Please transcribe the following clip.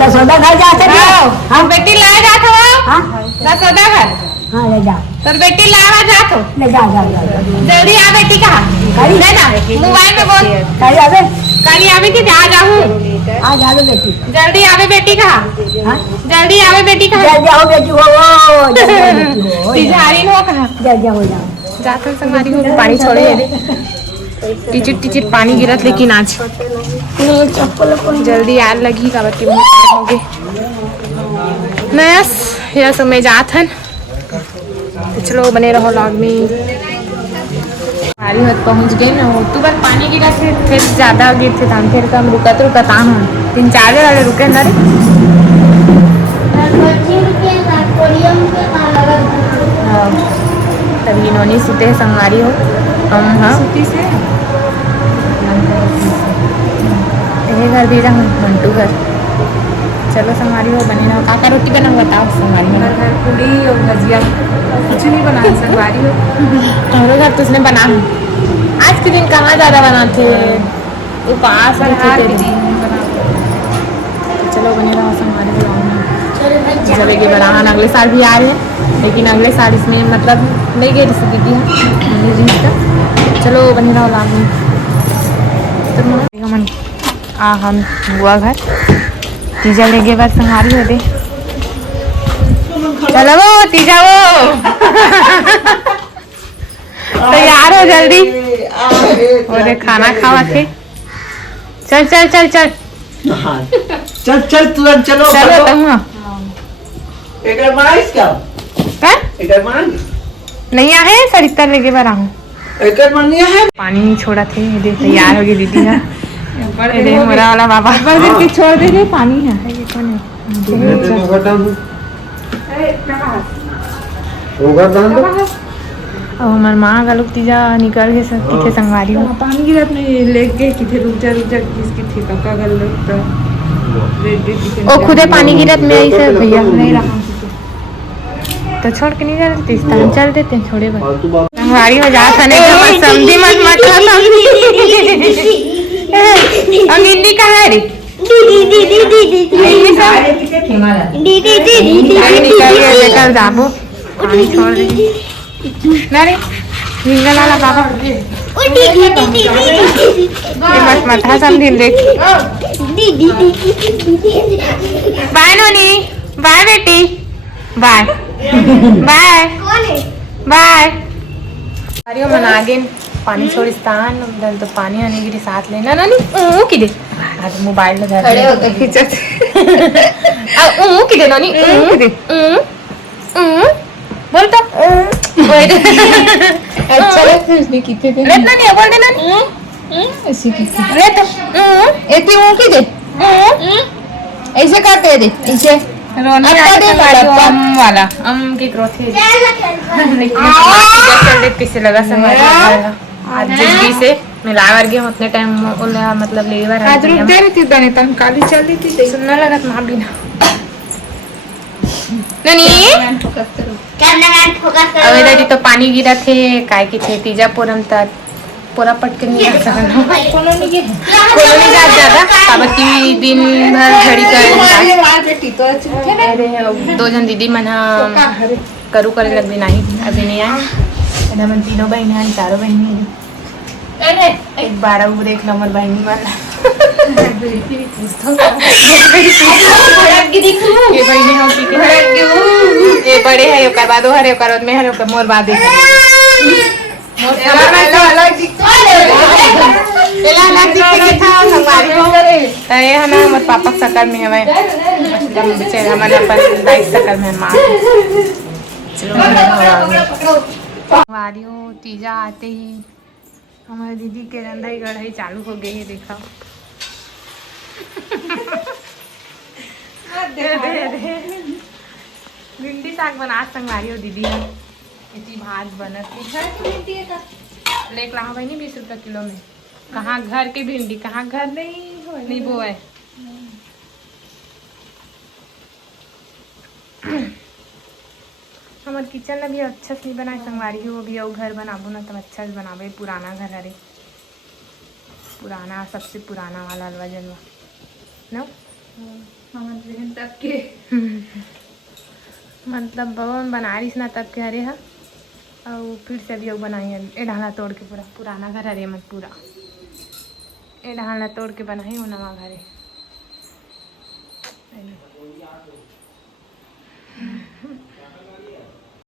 दसोदा घर जाते हम बेटी लाए जात हो दसोदा घर हाँ ले जा तोर बेटी लावा जात हो ले जा जल्दी आ बेटी कहाँ ले ना मोबाइल में बोल कहीं आवे कहीं आवे कि जा जाऊँ आज आवे बेटी जल्दी आवे बेटी कहाँ हाँ जल्दी आवे बेटी कहाँ जल्दी आओ बेटी हो तिजहारी हो कहाँ जल्दी हो जाओ जात हो संगवारी हो पानी छोड़े दे टिचिट टिचिट पानी गिरत लेकिन आज जल्दी यार लगी का बच्चे हो गए नयस यह समय जात हन तो चलो बने रहो लॉग में। हारी हद पहुंच गए ना हो तो बस पानी गिरा थे फिर ज़्यादा गिर थे था फिर कम रुकत हम 3-4 वाले रुके ना रे तभी इन्होंने सुते संगवारी हो हम हाँ ये घर भी रहा मंटू घर। चलो संगवारी हो बने ना काका रोटी बना बताओ संगवारी में घर पूड़ी और भजिया कुछ नहीं बना संगवारी हो हमारे घर तो उसने बना आज के दिन कहाँ ज़्यादा बनाते उपवास रखे थे। चलो बने रहो संगवारी हो जब एक बढ़ान अगले साल भी आ रहे हैं लेकिन अगले साल इसमें मतलब नहीं गई रही दीदी है। चलो बने रहो लाभ तो मन हम हुआ घर तीजा ले गए बार संगवारी हो दे चलो वो तीजा वो तैयार हो जल्दी और खाना खावा थे चल चल चल चल चल चल तुरंत चलो चलो तुम एक बनाइस क्या एक नहीं आए सरिता लेके बार आहूँ एक बननी है पानी छोड़ा थे दे तैयार हो गई दीदी है मोरा वाला बाबा छोड़ दे पानी है और हमार माँ का लोग तीजा निकल गए सब किथे संगवारी हो पानी गिरत नहीं लेके किथे रुक जा किसकी थी काका गल तो ओ खुदे पानी गिरत में ऐसे भैया नहीं रहा तो छोड़ के नहीं जा रहे हम चल देते हैं छोड़े बस संगवारी हो जाता नहीं समझी मत अंगिंदी कहाँ है रे निकल गए लेकर जाबो पानी छोड़ दे ना रे रिंगल वाला बाबा मत मत समझी देख बाय नोनी बाय बेटी बाय बाय बाय अरे मन आगे पानी छोड़िस्तान उधर तो पानी आने गिरी साथ लेना ना नहीं की दे आज मोबाइल में खड़े हो गए खिंचत की दे नानी की दे बोल तो अच्छा लगता है इसने कितने दिन रेत ना नहीं बोल दे नानी ऐसे की रेत एती की दे ऐसे करते दे ऐसे रोनी वाला की क्रोथे किसे लगा समझ आज जिंदगी से मिला वर गया उतने टाइम मतलब लेवर आज रुक दे रही थी दनिता काली चल रही थी सुनने लगा ना बिना ननी अबे दादी तो पानी गिरा थे काय की थे तीजा पोरम तक पूरा पटके नहीं आ सकना कॉलोनी जा ज्यादा काबती दिन भर घड़ी कर दो जन दीदी मन करू करे लग भी नहीं अभी नहीं आए इधर मन तीनों बहन हैं चारों बहन हैं एक 12 देख लो मोर बहनी वाला ये बहनी हो की ये बड़े है ओकर बाद हरे ओकर में हरे ओकर मोर बाद पापा सकल में हमें अपन बाइक सकल में मार चलो तीजा आते ही हमारे दीदी के रंधाई गढ़ाई चालू हो गई है देखा भिंडी साग बना संगवारी हो दीदी इतनी भात बनत लेक ला भाई नहीं 20 रुपया किलो में कहाँ घर की भिंडी कहाँ घर नहीं वो है हमारे किचन अभी अच्छा से नहीं बनाए संगवारी हो भी और घर बनाबो ना तब अच्छा से बनाबे पुराना घर अरे पुराना सबसे पुराना वाला अलवा जनवा नो हमारे तब के मतलब भवन बना रही ना तब के अरे हा और फिर से भी बनाई ए ढाला तोड़ के पूरा पुराना घर अरे मत पूरा ए ढाला तोड़ के बनाई वो नवा घर है